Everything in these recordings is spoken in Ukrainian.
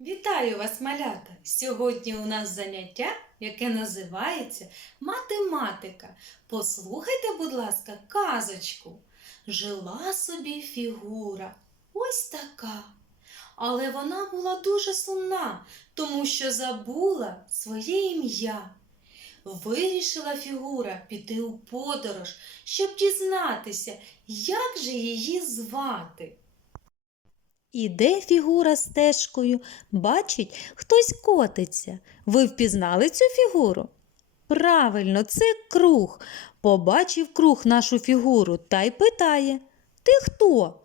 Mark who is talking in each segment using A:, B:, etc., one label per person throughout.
A: Вітаю вас, малята! Сьогодні у нас заняття, яке називається математика. Послухайте, будь ласка, казочку. Жила собі фігура, ось така. Але вона була дуже сумна, тому що забула своє ім'я. Вирішила фігура піти у подорож, щоб дізнатися, як же її звати. Іде фігура стежкою, бачить, хтось котиться. Ви впізнали цю фігуру? Правильно, це круг. Побачив круг нашу фігуру та й питає: Ти хто?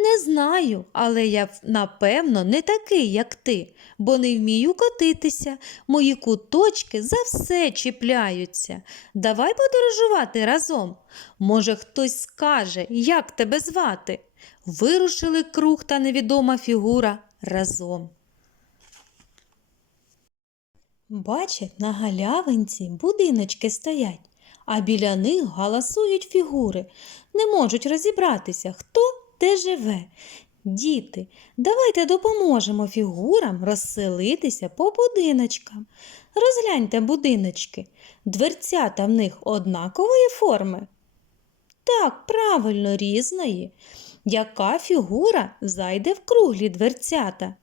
A: Не знаю, але я напевно не такий, як ти, бо не вмію котитися. Мої куточки за все чіпляються. Давай подорожувати разом. Може, хтось скаже, як тебе звати? Вирушили круг та невідома фігура разом. Бачать, на галявинці будиночки стоять, а біля них галасують фігури. Не можуть розібратися, хто де живе. Діти, давайте допоможемо фігурам розселитися по будиночкам. Розгляньте будиночки. Дверцята в них однакової форми. Так, правильно, різної. Яка фігура зайде в круглі дверцята?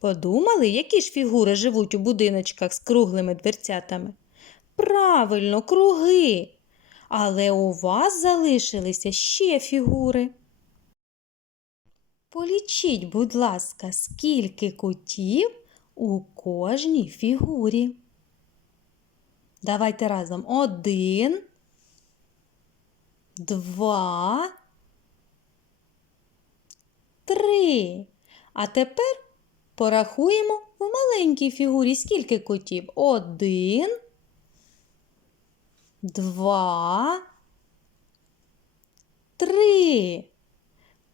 A: Подумали, які ж фігури живуть у будиночках з круглими дверцятами? Правильно, круги. Але у вас залишилися ще фігури. Полічіть, будь ласка, скільки кутів у кожній фігурі. Давайте разом. Один, два, три. А тепер порахуємо в маленькій фігурі скільки кутів. Один, два, три.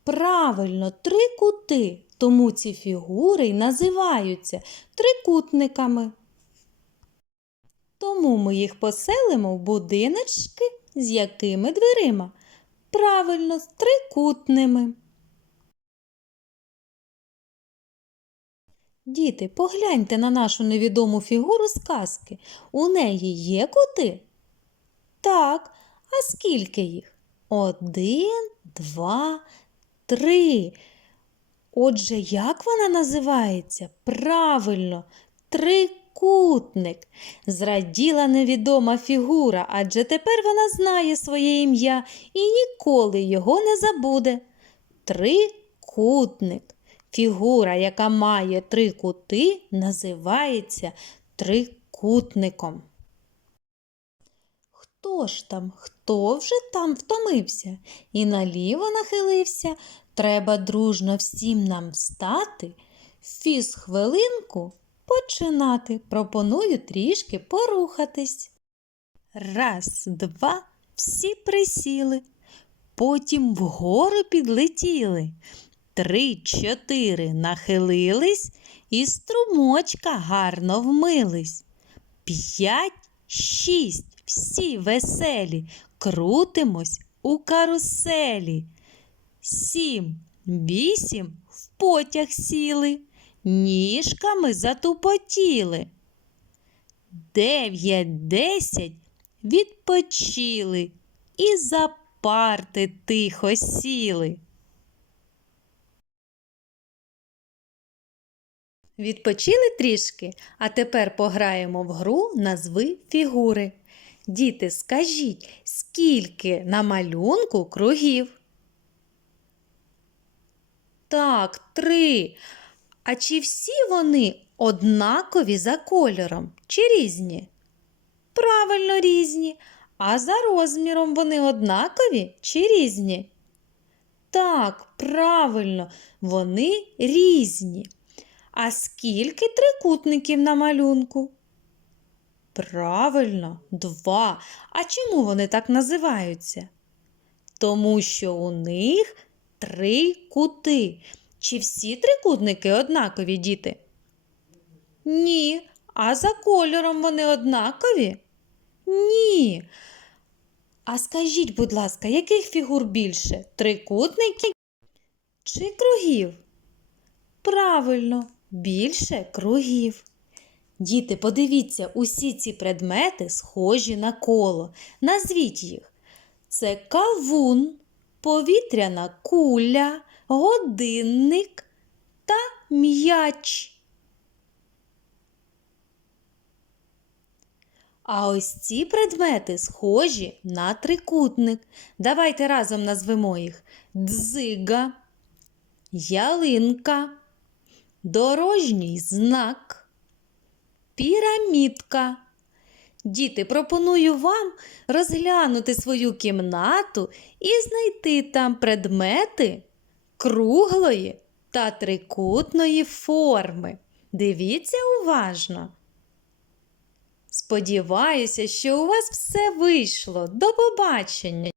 A: Правильно, три кути. Тому ці фігури й називаються трикутниками. Тому ми їх поселимо в будиночки з якими дверима? Правильно, з трикутними. Діти, погляньте на нашу невідому фігуру з казки. У неї є кути? Так, а скільки їх? Один, два, три. Отже, як вона називається? Правильно, трикутник. Зраділа невідома фігура, адже тепер вона знає своє ім'я і ніколи його не забуде. Трикутник. Фігура, яка має три кути, називається трикутником. Хто ж там, хто вже там втомився і наліво нахилився? Треба дружно всім нам встати, фіз хвилинку починати. Пропоную трішки порухатись. Раз, два, всі присіли, потім вгору підлетіли. Три, чотири нахилились і струмочка гарно вмились. П'ять, шість, всі веселі, крутимось у каруселі. Сім, вісім в потяг сіли, ніжками затупотіли. Дев'ять, десять відпочили і за парти тихо сіли. Відпочили трішки, а тепер пограємо в гру назви фігури. Діти, скажіть, скільки на малюнку кругів? Так, три. А чи всі вони однакові за кольором чи різні? Правильно, різні. А за розміром вони однакові чи різні? Так, правильно, вони різні. А скільки трикутників на малюнку? Правильно, два. А чому вони так називаються? Тому що у них три кути. Чи всі трикутники однакові, діти? Ні. А за кольором вони однакові? Ні. А скажіть, будь ласка, яких фігур більше? Трикутників чи кругів? Правильно, більше кругів. Діти, подивіться, усі ці предмети схожі на коло. Назвіть їх. Це кавун, повітряна куля, годинник та м'яч. А ось ці предмети схожі на трикутник. Давайте разом назвемо їх дзига, ялинка, дорожній знак, пірамідка. Діти, пропоную вам розглянути свою кімнату і знайти там предмети круглої та трикутної форми. Дивіться уважно. Сподіваюся, що у вас все вийшло. До побачення!